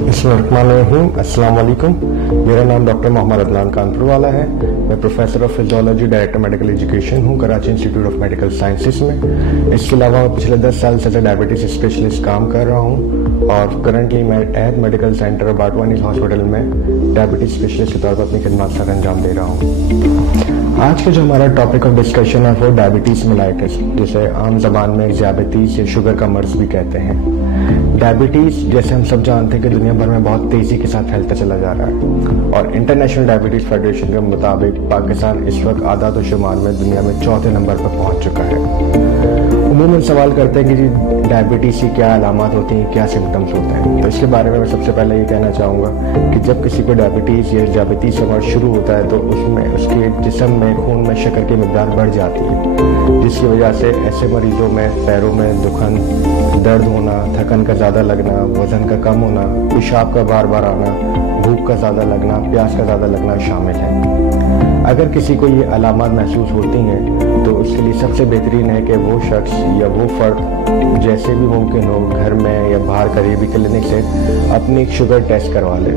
बिस्मिल्लाहिर्रहमानिर्रहीम। अस्सलाम वालेकुम। मेरा नाम डॉक्टर मोहम्मद अदनान कानपुर वाला है। मैं professor of physiology, director medical education हूँ Karachi institute of medical sciences में। इसके अलावा मैं पिछले 10 साल से डायबिटीज स्पेशलिस्ट काम कर रहा हूँ और करंटली मैं एहद मेडिकल सेंटर बाटवानी हॉस्पिटल में डायबिटीज स्पेशलिस्ट के तौर पर अपनी खिदमत सर अंजाम दे रहा हूँ। आज का जो हमारा टॉपिक ऑफ डिस्कशन है वो डायबिटीज मेलाइटिस, जिसे आम जबान में ज़ियाबतीस या शुगर का मर्ज भी कहते हैं। डायबिटीज जैसे हम सब जानते हैं कि दुनिया भर में बहुत तेजी के साथ फैलता चला जा रहा है और इंटरनेशनल डायबिटीज फेडरेशन के मुताबिक पाकिस्तान इस वक्त आदाद व शुमार में दुनिया में चौथे नंबर पर पहुंच चुका है। उमूमन सवाल करते हैं कि जी डायबिटीज की क्या अलामत होती हैं, क्या सिम्टम्स होते हैं। तो इसके बारे में मैं सबसे पहले ये कहना चाहूँगा कि जब किसी को डायबिटीज या डायबिटीज का मर्ज शुरू होता है तो उसमें उसके जिस्म में खून में शक्कर की मिकदार बढ़ जाती है, जिसकी वजह से ऐसे मरीजों में पैरों में दुखन, दर्द होना, थकन का ज़्यादा लगना, वजन का कम होना, पेशाब का बार बार आना, भूख का ज़्यादा लगना, प्यास का ज़्यादा लगना शामिल है। अगर किसी को ये अलामत महसूस होती हैं तो उसके लिए सबसे बेहतरीन है कि वो शख्स या वो फ़र्द जैसे भी मुमकिन हो घर में या बाहर करीबी क्लिनिक से अपनी शुगर टेस्ट करवा ले,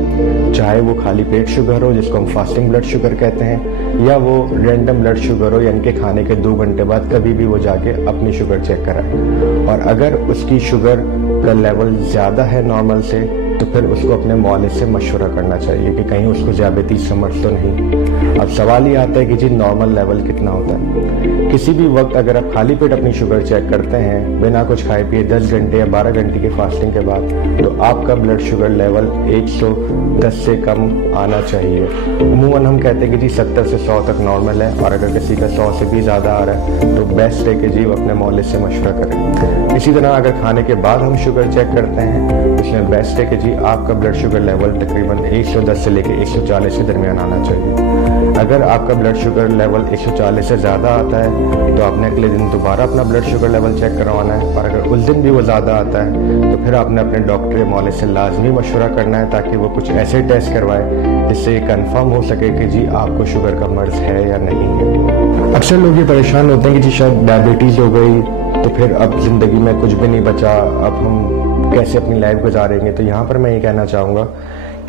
चाहे वो खाली पेट शुगर हो जिसको हम फास्टिंग ब्लड शुगर कहते हैं, या वो रैंडम ब्लड शुगर हो यानी कि खाने के 2 घंटे बाद कभी भी वो जाके अपनी शुगर चेक कराए। और अगर उसकी शुगर का लेवल ज़्यादा है नॉर्मल से तो फिर उसको अपने मौलिद से मशवरा करना चाहिए कि कहीं उसको ज़ियाबतीस समझ तो नहीं। अब सवाल ये आता है कि जी नॉर्मल लेवल कितना होता है। किसी भी वक्त अगर आप खाली पेट अपनी शुगर चेक करते हैं बिना कुछ खाए पिए 10 घंटे या 12 घंटे की फास्टिंग के बाद तो आपका ब्लड शुगर लेवल 110 से कम आना चाहिए। अमूमन हम कहते हैं कि जी 70 से 100 तक नॉर्मल है और अगर किसी का 100 से भी ज़्यादा आ रहा है तो बेस्ट है कि जी वो अपने मौलिद से मशवरा करें। इसी तरह अगर खाने के बाद हम शुगर चेक करते हैं इसमें बेस्ट है कि जी आपका ब्लड शुगर लेवल तकरीबन 110 से लेकर 140 के दरमियान आना चाहिए। अगर आपका ब्लड शुगर लेवल 140 से ज़्यादा आता है तो आपने अगले दिन दोबारा अपना ब्लड शुगर लेवल चेक करवाना है और अगर उस दिन भी वो ज़्यादा आता है तो फिर आपने अपने डॉक्टर या मौलिद से लाजमी मशवरा करना है ताकि वो कुछ ऐसे टेस्ट करवाए जिससे कंफर्म हो सके कि जी आपको शुगर का मर्ज है या नहीं है। अक्सर लोग ये परेशान होते हैं कि जी शायद डायबिटीज़ हो गई तो फिर अब ज़िंदगी में कुछ भी नहीं बचा, अब हम कैसे अपनी लाइफ गुजारेंगे। तो यहाँ पर मैं ये कहना चाहूँगा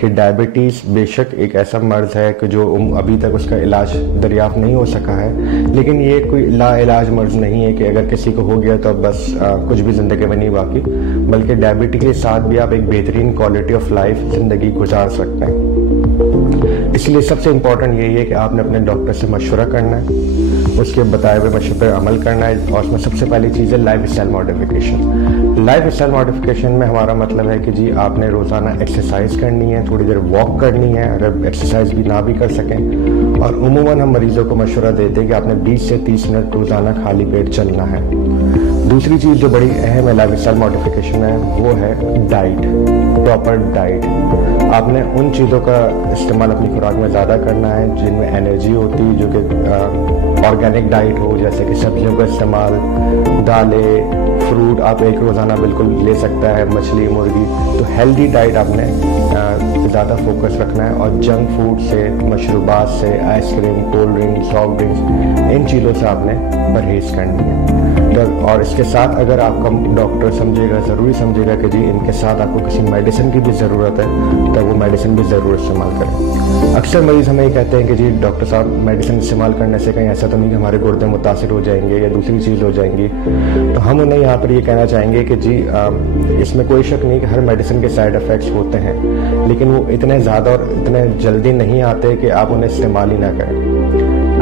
कि डायबिटीज़ बेशक एक ऐसा मर्ज है कि जो अभी तक उसका इलाज दरियाफ्त नहीं हो सका है, लेकिन ये कोई लाइलाज मर्ज नहीं है कि अगर किसी को हो गया तो बस कुछ भी ज़िंदगी में नहीं बाकी, बल्कि डायबिटीज़ के साथ भी आप एक बेहतरीन क्वालिटी ऑफ लाइफ ज़िंदगी गुजार सकते हैं। इसलिए सबसे इम्पॉर्टेंट यही है कि आपने अपने डॉक्टर से मशवरा करना है, उसके बताए हुए मशवरे पर अमल करना है और उसमें सबसे पहली चीज़ है life style modification. Life style modification में हमारा मतलब है कि जी आपने रोज़ाना एक्सरसाइज करनी है, थोड़ी देर वॉक करनी है अगर एक्सरसाइज भी ना भी कर सकें, और उमूमन हम मरीज़ों को मशवरा देते हैं कि आपने 20 से 30 मिनट रोज़ाना खाली पेट चलना है। दूसरी चीज़ जो बड़ी अहम है लाइफ स्टाइल मॉडिफिकेशन में वो है डाइट, प्रॉपर डाइट। आपने उन चीज़ों का इस्तेमाल अपनी खुराक में ज़्यादा करना है जिनमें एनर्जी होती है, जो कि ऑर्गेनिक डाइट हो, जैसे कि सब्जियों का इस्तेमाल, दालें, फ्रूट आप एक रोज़ाना बिल्कुल ले सकता है, मछली, मुर्गी। तो हेल्दी डाइट आपने ज़्यादा फोकस रखना है और जंक फूड से, मशरूबात से, ice cream, cold drink, soft drinks, इन चीज़ों से आपने परहेज़ करनी है। और इसके साथ अगर आपका डॉक्टर समझेगा, ज़रूरी समझेगा कि जी इनके साथ आपको किसी मेडिसिन की भी ज़रूरत है तो वो मेडिसिन भी ज़रूर इस्तेमाल करें। अक्सर मरीज़ हमें ये कहते हैं कि जी डॉक्टर साहब मेडिसिन इस्तेमाल करने से कहीं ऐसा तो नहीं कि हमारे गुर्दे मुतासिर हो जाएंगे या दूसरी चीज़ हो जाएंगी। तो हम उन्हें यहाँ पर ये कहना चाहेंगे कि जी इसमें कोई शक नहीं कि हर मेडिसिन के साइड इफ़ेक्ट्स होते हैं, लेकिन वो इतने ज़्यादा और इतने जल्दी नहीं आते कि आप उन्हें इस्तेमाल ही ना करें।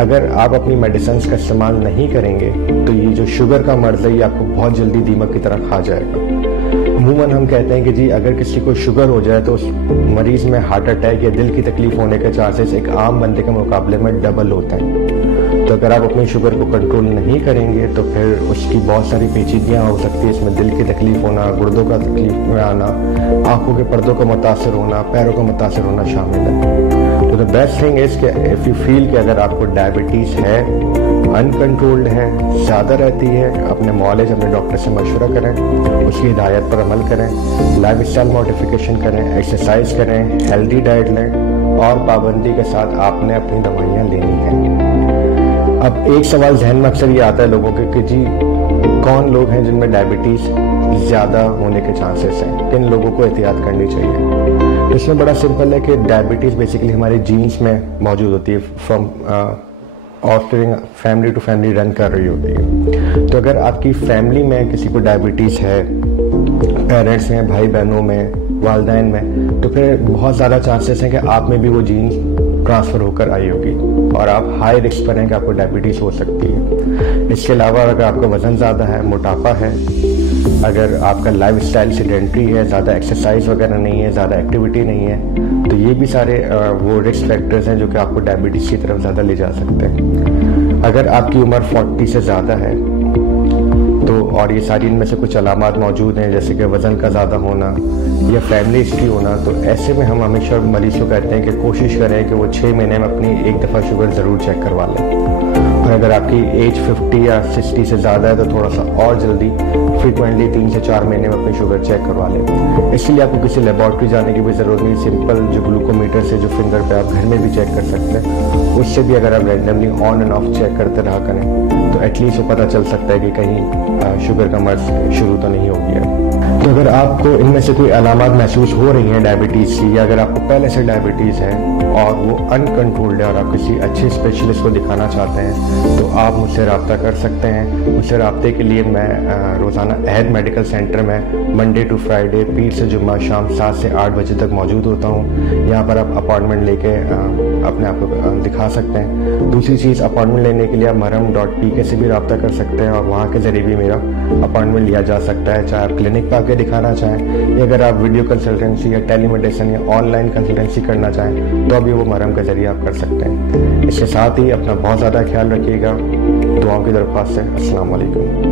अगर आप अपनी मेडिसिन का इस्तेमाल नहीं करेंगे तो ये जो शुगर का मर्ज है ये आपको बहुत जल्दी दीमक की तरह खा जाएगा। अमूमन हम कहते हैं कि जी अगर किसी को शुगर हो जाए तो उस मरीज़ में हार्ट अटैक या दिल की तकलीफ होने के चांसेस एक आम बंदे के मुकाबले में डबल होते हैं। तो अगर आप अपनी शुगर को कंट्रोल नहीं करेंगे तो फिर उसकी बहुत सारी पेचीदगियाँ हो सकती है। इसमें दिल की तकलीफ होना, गुर्दों का तकलीफ में आना, आँखों के पर्दों का मुतासर होना, पैरों का मुतासर होना शामिल है। तो द बेस्ट थिंग इज़ कि इफ़ यू फील कि अगर आपको डायबिटीज़ है, अनकंट्रोल्ड है, ज़्यादा रहती है, अपने मौलिज अपने डॉक्टर से मशवरा करें, उसकी हिदायत पर अमल करें, लाइफ स्टाइल मॉडिफिकेशन करें, एक्सरसाइज करें, हेल्दी डाइट लें और पाबंदी के साथ आपने अपनी दवाइयाँ लेनी हैं। अब एक सवाल जहन में अक्सर ये आता है लोगों के कि जी कौन लोग हैं जिनमें डायबिटीज़ ज़्यादा होने के चांसेस हैं, किन लोगों को एहतियात करनी चाहिए। اس میں بڑا سمپل ہے کہ ڈائبٹیز بیسیکلی ہمارے جینس میں موجود ہوتی ہے، فرام آفٹرنگ فیملی ٹو فیملی رن کر رہی ہوتی ہے. تو اگر آپ کی فیملی میں کسی کو ڈائبٹیز ہے، پیرنٹس ہیں، بھائی بہنوں میں، والدین میں، تو پھر بہت زیادہ چانسز ہیں کہ آپ میں بھی وہ جین ٹرانسفر ہو کر آئی ہوگی اور آپ ہائی رسک پر ہیں کہ آپ کو ڈائبٹیز ہو سکتی ہے. اس کے علاوہ اگر آپ کا وزن زیادہ ہے، موٹاپا ہے، اگر آپ کا لائف اسٹائل سیڈنٹری ہے، زیادہ ایکسرسائز وغیرہ نہیں ہے، زیادہ ایکٹیویٹی نہیں ہے، تو یہ بھی سارے وہ رسک فیکٹرز ہیں جو کہ آپ کو ڈائبٹیز کی طرف زیادہ لے جا سکتے ہیں. اگر آپ کی عمر 40 سے زیادہ ہے تو اور یہ ساری ان میں سے کچھ علامات موجود ہیں جیسے کہ وزن کا زیادہ ہونا یا فیملی ہسٹری ہونا، تو ایسے میں ہم ہمیشہ مریض کو کہتے ہیں کہ کوشش کریں کہ وہ 6 مہینے میں اپنی ایک دفعہ شوگر ضرور چیک کروا لیں. اور اگر آپ کی ایج 50 یا 60 سے زیادہ ہے تو تھوڑا سا اور جلدی فریکوینٹلی 3 سے 4 مہینے میں اپنی شوگر چیک کروا لیں. اس لیے آپ کو کسی لیبارٹری جانے کی بھی ضرورت نہیں، سمپل جو گلوکومیٹر سے جو فنگر پہ آپ گھر میں بھی چیک کر سکتے ہیں، اس سے بھی اگر آپ randomly on and of check کرتے رہا کریں تو ایٹ لیسٹ وہ پتہ چل سکتا ہے کہ کہیں شوگر کا مرض شروع تو نہیں ہو گیا. تو اگر آپ کو ان میں سے کوئی علامات محسوس ہو رہی ہیں ڈائبٹیز کی، یا اگر آپ کو پہلے سے ڈائبٹیز ہے اور وہ انکنٹرولڈ ہے اور آپ کسی اچھے اسپیشلسٹ کو دکھانا چاہتے ہیں تو آپ مجھ سے رابطہ کر سکتے ہیں. مجھ سے رابطے کے لیے میں روزانہ عہد میڈیکل سینٹر میں منڈے ٹو فرائیڈے، پیر سے جمعہ شام 7 سے 8 بجے تک موجود ہوتا ہوں. یہاں پر آپ اپائنٹمنٹ لے کے اپنے آپ کو دکھا سکتے ہیں. دوسری چیز، اپائنٹمنٹ لینے کے لیے آپ marham.pk سے بھی رابطہ کر سکتے ہیں اور وہاں کے ذریعے بھی میرا اپائنٹمنٹ لیا جا سکتا ہے، چاہے آپ کلینک پہ آ کے دکھانا چاہیں یا اگر آپ ویڈیو کنسلٹنسی یا ٹیلی میڈیسن یا آن لائن کنسلٹنسی کرنا چاہیں تو بھی وہ مرہم کے ذریعے آپ کر سکتے ہیں. اس کے ساتھ ہی اپنا بہت زیادہ خیال رکھیے گا. دعاؤں کی درخواست ہے. السلام علیکم.